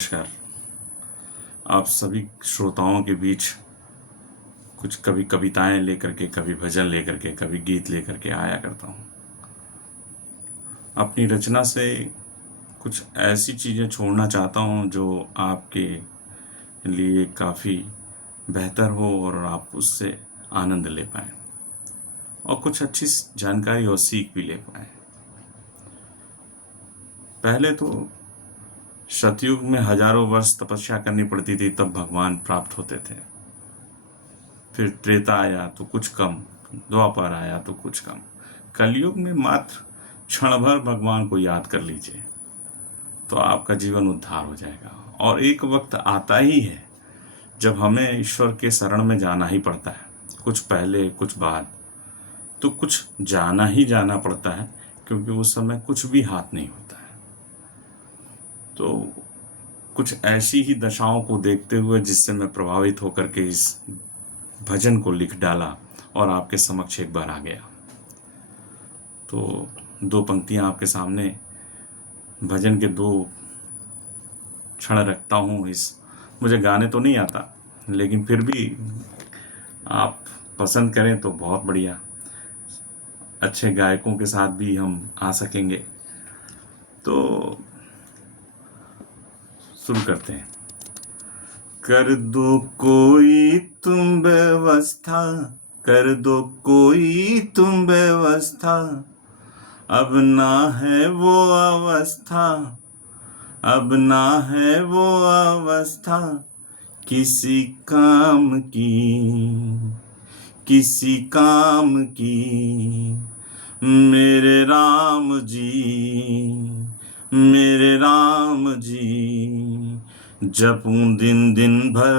नमस्कार। आप सभी श्रोताओं के बीच कुछ कभी कविताएं लेकर के, कभी भजन लेकर के, कभी गीत लेकर के आया करता हूँ। अपनी रचना से कुछ ऐसी चीज़ें छोड़ना चाहता हूँ जो आपके लिए काफ़ी बेहतर हो और आप उससे आनंद ले पाएँ और कुछ अच्छी जानकारी और सीख भी ले पाएँ। पहले तो सतयुग में हजारों वर्ष तपस्या करनी पड़ती थी, तब भगवान प्राप्त होते थे। फिर त्रेता आया तो कुछ कम, द्वापर आया तो कुछ कम, कलयुग में मात्र क्षण भर भगवान को याद कर लीजिए तो आपका जीवन उद्धार हो जाएगा। और एक वक्त आता ही है जब हमें ईश्वर के शरण में जाना ही पड़ता है, कुछ पहले कुछ बाद, तो कुछ जाना ही जाना पड़ता है, क्योंकि उस समय कुछ भी हाथ नहीं होता है। तो कुछ ऐसी ही दशाओं को देखते हुए जिससे मैं प्रभावित होकर के इस भजन को लिख डाला और आपके समक्ष एक बार आ गया। तो दो पंक्तियां आपके सामने भजन के दो क्षण रखता हूँ। मुझे गाने तो नहीं आता, लेकिन फिर भी आप पसंद करें तो बहुत बढ़िया। अच्छे गायकों के साथ भी हम आ सकेंगे। तो शुरू करते हैं। कर दो कोई तुम व्यवस्था, कर दो कोई तुम व्यवस्था, अब ना है वो अवस्था, अब ना है वो अवस्था किसी काम की, किसी काम की। मेरे राम जी, मेरे राम जी, जपूं दिन दिन भर,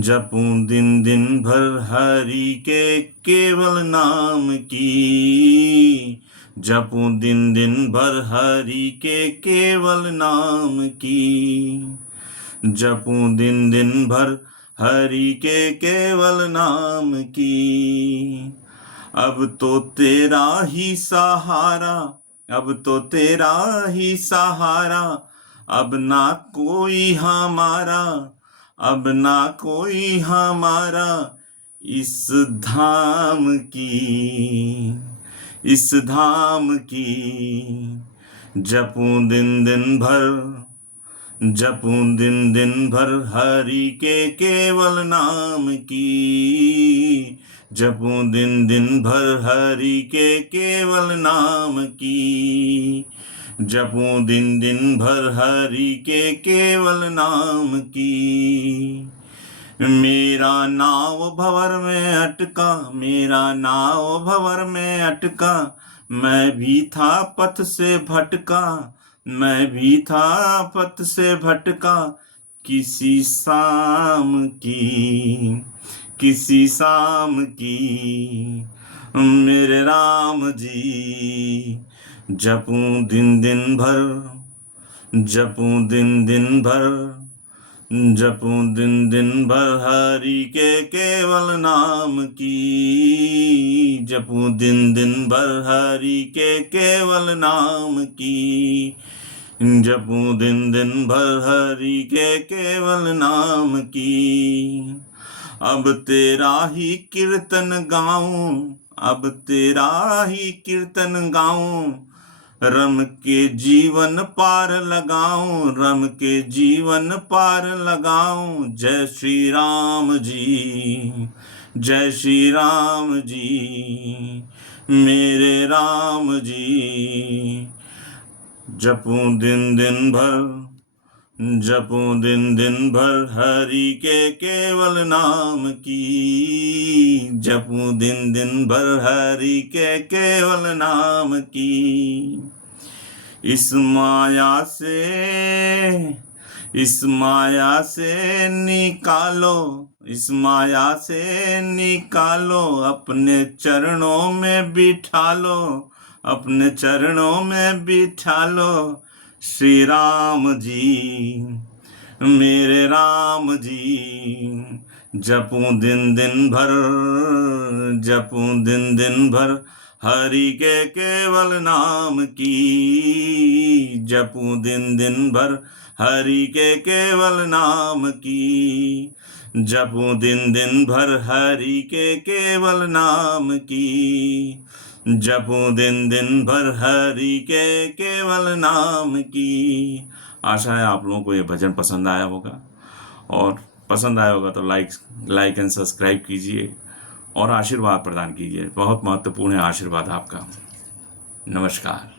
जपूं दिन दिन भर हरि के केवल नाम की, जपूं दिन दिन भर हरि के केवल नाम की, जपूं दिन दिन भर हरि के केवल नाम की। अब तो तेरा ही सहारा, अब तो तेरा ही सहारा, अब ना कोई हमारा, अब ना कोई हमारा इस धाम की, इस धाम की। जपूं दिन दिन भर, जपूं दिन दिन भर हरि के केवल नाम की, जपूं दिन दिन भर हरि के केवल नाम की, जपूं दिन दिन भर हरि के केवल नाम की। मेरा नाव भंवर में अटका, मेरा नाव भंवर में अटका, मैं भी था पथ से भटका, मैं भी था पथ से भटका किसी शाम की, किसी शाम की। मेरे राम जी, जपूं दिन दिन भर, जपूं दिन दिन भर, जपूं दिन दिन भर हरि के केवल नाम की, जपूं दिन दिन भर हरि के केवल नाम की, जपूं दिन दिन भर हरि के केवल नाम की। अब तेरा ही कीर्तन गाऊं, अब तेरा ही कीर्तन गाऊं, रम के जीवन पार लगाऊं, रम के जीवन पार लगाऊं। जय श्री राम जी, जय श्री राम जी, मेरे राम जी। जपूं दिन दिन भर, जपूं दिन दिन भर हरि के केवल नाम की, जपूं दिन दिन भर हरि के केवल नाम की। इस माया से, इस माया से निकालो, इस माया से निकालो, अपने चरणों में बिठा लो, अपने चरणों में बिठा लो। श्री राम जी, मेरे राम जी, जपूं दिन दिन भर, जपूं दिन दिन भर हरि के केवल नाम की, जपूं दिन दिन भर हरि के केवल नाम की, जपूं दिन दिन भर हरि के केवल नाम की, जपूं दिन दिन भर हरि के केवल नाम की। आशा है आप लोगों को ये भजन पसंद आया होगा, और पसंद आया होगा तो लाइक एंड सब्सक्राइब कीजिए और आशीर्वाद प्रदान कीजिए। बहुत महत्वपूर्ण है आशीर्वाद आपका। नमस्कार।